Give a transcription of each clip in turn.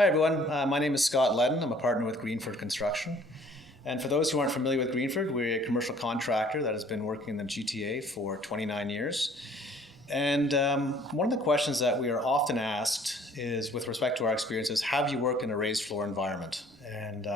Hi everyone, my name is Scott Ledden. I'm a partner with Greenford Construction. And for those who aren't familiar with Greenford, we're a commercial contractor that has been working in the GTA for 29 years. And one of the questions that we are often asked is, with respect to our experiences, have you worked in a raised floor environment? And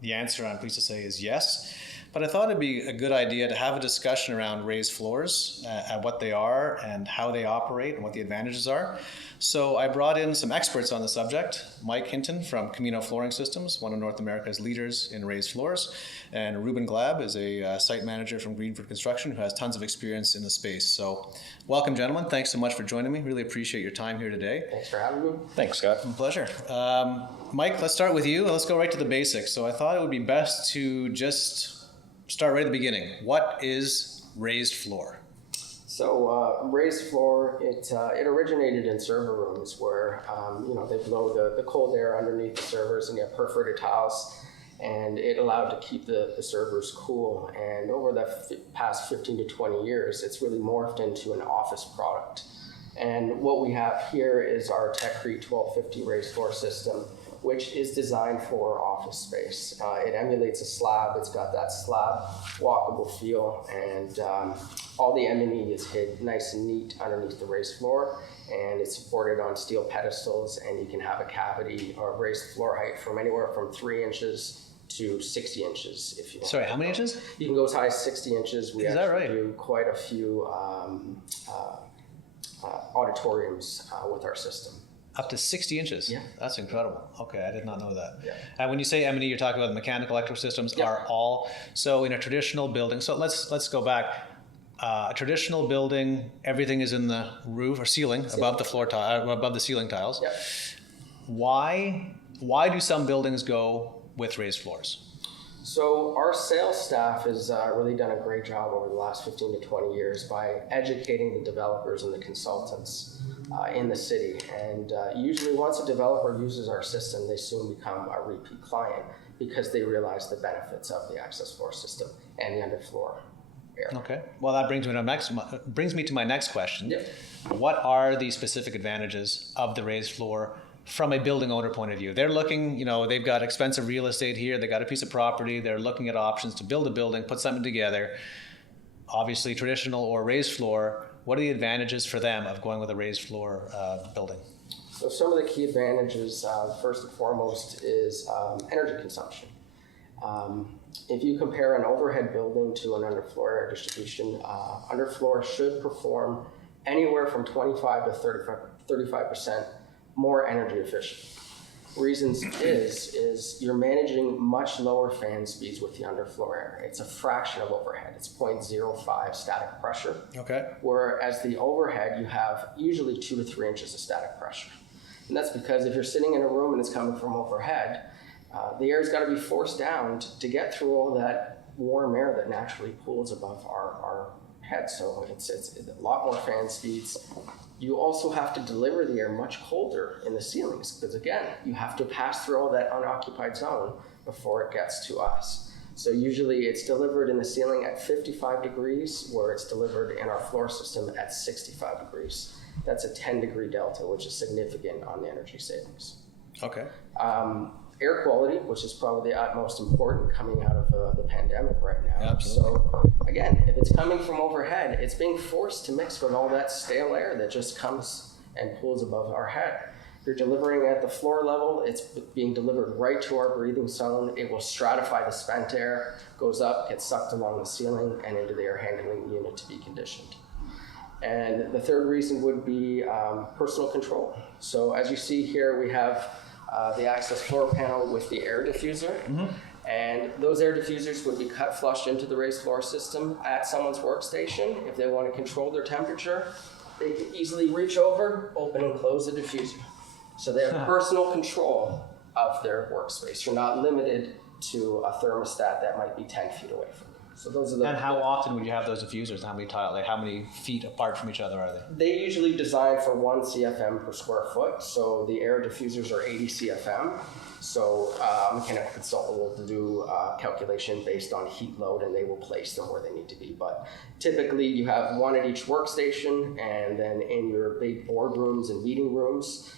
the answer, I'm pleased to say, is yes. But I thought it'd be a good idea to have a discussion around raised floors, what they are and how they operate and what the advantages are. So I brought in some experts on the subject, Mike Hinton from Camino Flooring Systems, one of North America's leaders in raised floors, and Rueben Glab is a site manager from Greenford Construction who has tons of experience in the space. So welcome, gentlemen. Thanks so much for joining me. Really appreciate your time here today. Thanks for having me. Thanks, Scott. Pleasure. Mike, let's start with you. Let's go right to the basics. So I thought it would be best to just start right at the beginning. What is raised floor? So raised floor, it originated in server rooms where they blow the cold air underneath the servers, and you have perforated tiles, and it allowed to keep the servers cool. And over the past 15 to 20 years, it's really morphed into an office product. And what we have here is our TechCrete 1250 raised floor system, which is designed for office space. It emulates a slab. It's got that slab walkable feel, and all the M&E is hid nice and neat underneath the raised floor, and it's supported on steel pedestals, and you can have a cavity or raised floor height from anywhere from 3 inches to 60 inches if you want. Sorry, how many inches? You can go as high as 60 inches. We Is that right? do quite a few auditoriums with our system. Up to 60 inches? Yeah. That's incredible. Okay, I did not know that. Yeah. And when you say M&E, you're talking about the mechanical electrical systems are all, so in a traditional building, so let's go back. A traditional building, everything is in the roof or ceiling above the floor tile, above the ceiling tiles. Yep. Why do some buildings go with raised floors? So our sales staff has really done a great job over the last 15 to 20 years by educating the developers and the consultants in the city. And usually once a developer uses our system, they soon become a repeat client because they realize the benefits of the access floor system and the underfloor air. Okay. Well, that brings me to my next question. Yep. What are the specific advantages of the raised floor from a building owner point of view? They're looking, they've got expensive real estate here, they got a piece of property, they're looking at options to build a building, put something together. Obviously, traditional or raised floor, what are the advantages for them of going with a raised floor building? So some of the key advantages, first and foremost, is energy consumption. If you compare an overhead building to an underfloor air distribution, underfloor should perform anywhere from 25 to 35% more energy efficient. Reasons is you're managing much lower fan speeds with the underfloor air. It's a fraction of overhead. It's 0.05 static pressure. Okay. Whereas the overhead, you have usually 2 to 3 inches of static pressure. And that's because if you're sitting in a room and it's coming from overhead, the air's got to be forced down to get through all that warm air that naturally pools above our head. So it's a lot more fan speeds. You also have to deliver the air much colder in the ceilings because, again, you have to pass through all that unoccupied zone before it gets to us. So usually it's delivered in the ceiling at 55 degrees, where it's delivered in our floor system at 65 degrees. That's a 10-degree delta, which is significant on the energy savings. Okay. Air quality, which is probably the utmost important coming out of the pandemic right now. Absolutely. So again, if it's coming from overhead, it's being forced to mix with all that stale air that just comes and pools above our head. If you're delivering at the floor level, it's being delivered right to our breathing zone. It will stratify the spent air, goes up, gets sucked along the ceiling and into the air handling unit to be conditioned. And the third reason would be personal control. So as you see here, we have the access floor panel with the air diffuser. Mm-hmm. And those air diffusers would be cut flush into the raised floor system at someone's workstation. If they want to control their temperature, they can easily reach over, open and close the diffuser. So they have personal control of their workspace. You're not limited to a thermostat that might be 10 feet away from you. So those are the. And how often would you have those diffusers? How many how many feet apart from each other are they? They usually design for 1 CFM per square foot. So the air diffusers are 80 CFM. So a mechanical consultant will do a calculation based on heat load, and they will place them where they need to be. But typically you have one at each workstation, and then in your big boardrooms and meeting rooms,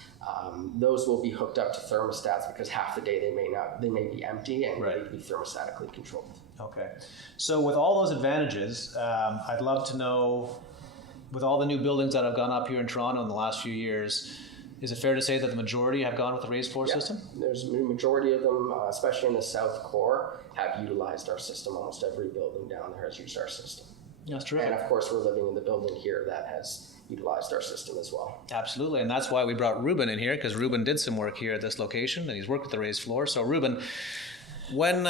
Those will be hooked up to thermostats because half the day they may be empty and need to be thermostatically controlled. Okay. So with all those advantages, I'd love to know, with all the new buildings that have gone up here in Toronto in the last few years, is it fair to say that the majority have gone with the raised floor system? There's a majority of them, especially in the South Core, have utilized our system. Almost every building down there has used our system. That's terrific. And of course, we're living in the building here that has utilized our system as well. Absolutely, and that's why we brought Rueben in here, because Rueben did some work here at this location, and he's worked with the raised floor. So Rueben, when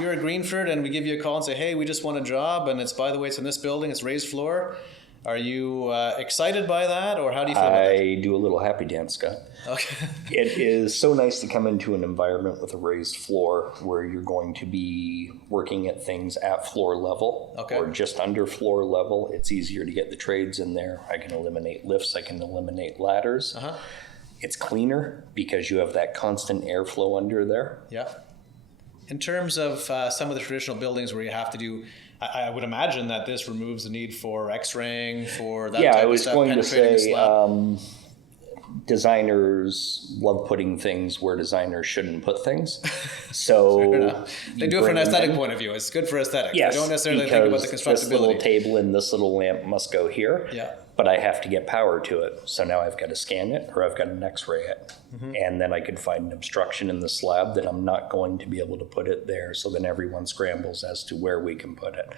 you're at Greenford and we give you a call and say, hey, we just want a job, and it's, by the way, it's in this building, it's raised floor, are you excited by that, or how do you feel about that? I do a little happy dance, Scott. Okay. It is so nice to come into an environment with a raised floor where you're going to be working at things at floor level or just under floor level. It's easier to get the trades in there. I can eliminate lifts. I can eliminate ladders. It's cleaner because you have that constant airflow under there. Yeah. In terms of some of the traditional buildings where you have to do, I would imagine that this removes the need for X-raying, for that type of stuff, going to penetrating the say, slab. Designers love putting things where designers shouldn't put things. So they do it from an aesthetic point of view. It's good for aesthetics. Yes, they don't necessarily think about the constructability. This little table and this little lamp must go here. Yeah. But I have to get power to it. So now I've got to scan it or I've got to X-ray it. And then I could find an obstruction in the slab that I'm not going to be able to put it there. So then everyone scrambles as to where we can put it.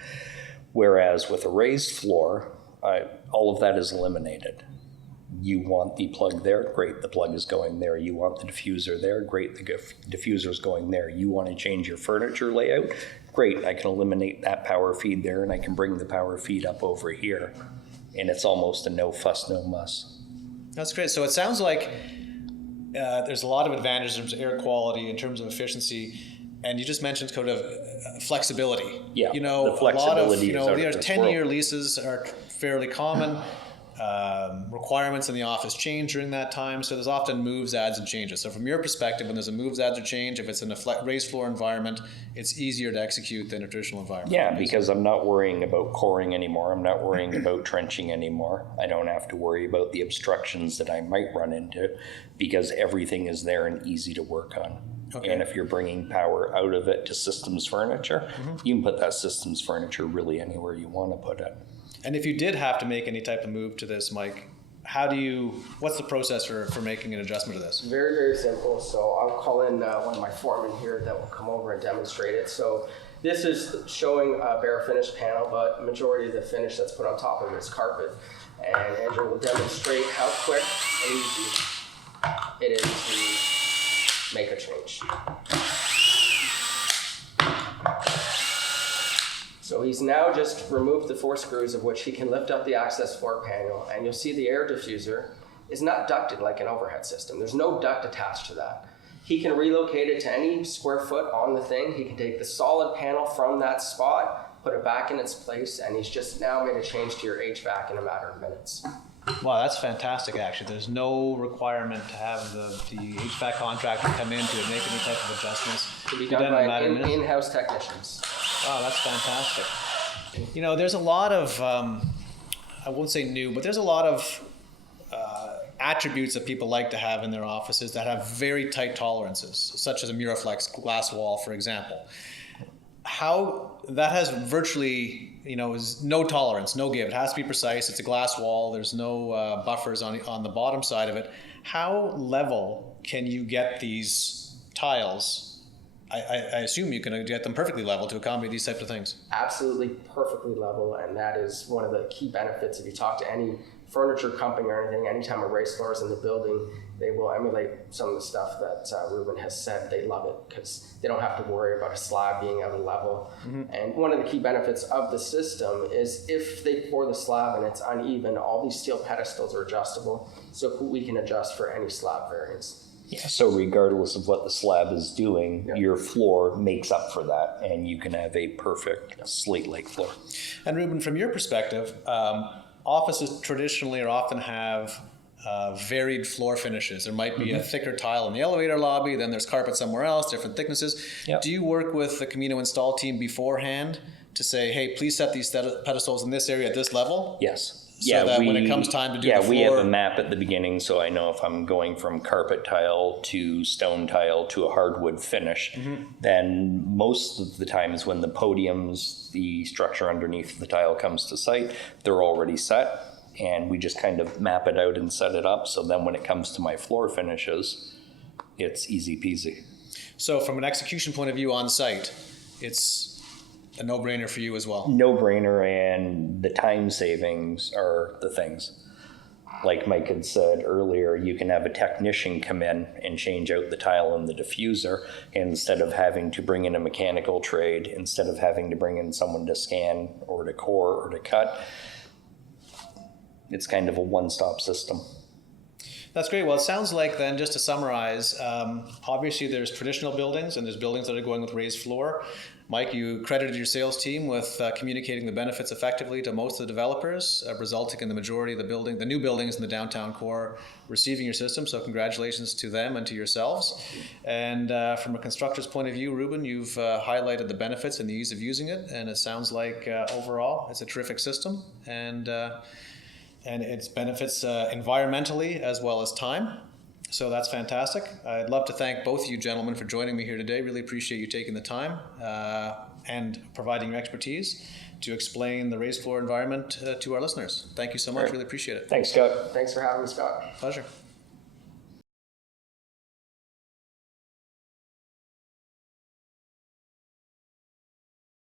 Whereas with a raised floor, all of that is eliminated. You want the plug there, great, the plug is going there. You want the diffuser there, great, the diffuser is going there. You want to change your furniture layout, great, I can eliminate that power feed there and I can bring the power feed up over here. And it's almost a no fuss, no muss. That's great. So it sounds like there's a lot of advantages in terms of air quality, in terms of efficiency, and you just mentioned kind of flexibility. Yeah, you know, the flexibility a lot of, is 10-year leases are fairly common. Requirements in the office change during that time, so there's often moves, adds, and changes. So from your perspective, when there's a moves, adds, or change, if it's in a raised floor environment, it's easier to execute than a traditional environment. Yeah, because I'm not worrying about coring anymore. I'm not worrying about trenching anymore. I don't have to worry about the obstructions that I might run into because everything is there and easy to work on. Okay. And if you're bringing power out of it to systems furniture, you can put that systems furniture really anywhere you want to put it. And if you did have to make any type of move to this, Mike, what's the process for making an adjustment to this? Very, very simple. So I'll call in one of my foremen here that will come over and demonstrate it. So this is showing a bare finish panel, but the majority of the finish that's put on top of it is carpet. And Andrew will demonstrate how quick and easy it is to make a change. So he's now just removed the 4 screws of which he can lift up the access floor panel, and you'll see the air diffuser is not ducted like an overhead system. There's no duct attached to that. He can relocate it to any square foot on the thing. He can take the solid panel from that spot, put it back in its place, and he's just now made a change to your HVAC in a matter of minutes. Wow, that's fantastic, actually. There's no requirement to have the HVAC contractor come in to make any type of adjustments. To be done by in-house technicians. Wow, that's fantastic. You know, there's a lot of, I won't say new, but there's a lot of attributes that people like to have in their offices that have very tight tolerances, such as a Muraflex glass wall, for example. How that has virtually, is no tolerance, no give. It has to be precise. It's a glass wall. There's no buffers on the bottom side of it. How level can you get these tiles? I assume you can get them perfectly level to accommodate these types of things. Absolutely perfectly level, and that is one of the key benefits. If you talk to any furniture company or anything, anytime a raised floor is in the building, they will emulate some of the stuff that Rueben has said. They love it because they don't have to worry about a slab being out of level. And one of the key benefits of the system is if they pour the slab and it's uneven, all these steel pedestals are adjustable, so we can adjust for any slab variance. Yeah, so regardless of what the slab is doing, your floor makes up for that, and you can have a perfect slate-like floor. And Rueben, from your perspective, offices traditionally or often have varied floor finishes. There might be a thicker tile in the elevator lobby, then there's carpet somewhere else, different thicknesses. Yep. Do you work with the Camino install team beforehand to say, hey, please set these pedestals in this area at this level? Yes. So that when it comes time to do the floor... we have a map at the beginning, so I know if I'm going from carpet tile to stone tile to a hardwood finish, then most of the times when the podiums, the structure underneath the tile comes to site, they're already set, and we just kind of map it out and set it up, so then when it comes to my floor finishes, it's easy peasy. So from an execution point of view on site, it's a no-brainer for you as well? No-brainer, and the time savings are the things. Like Mike had said earlier, you can have a technician come in and change out the tile in the diffuser instead of having to bring in a mechanical trade, instead of having to bring in someone to scan or to core or to cut. It's kind of a one-stop system. That's great. Well, it sounds like then, just to summarize, obviously there's traditional buildings and there's buildings that are going with raised floor. Mike, you credited your sales team with communicating the benefits effectively to most of the developers, resulting in the majority of the new buildings in the downtown core receiving your system. So congratulations to them and to yourselves. And from a constructor's point of view, Rueben, you've highlighted the benefits and the ease of using it. And it sounds like overall it's a terrific system. And its benefits environmentally as well as time. So that's fantastic. I'd love to thank both of you gentlemen for joining me here today. Really appreciate you taking the time and providing your expertise to explain the raised floor environment to our listeners. Thank you so much. Really appreciate it. Thanks, Scott. Thanks for having me, Scott. Pleasure.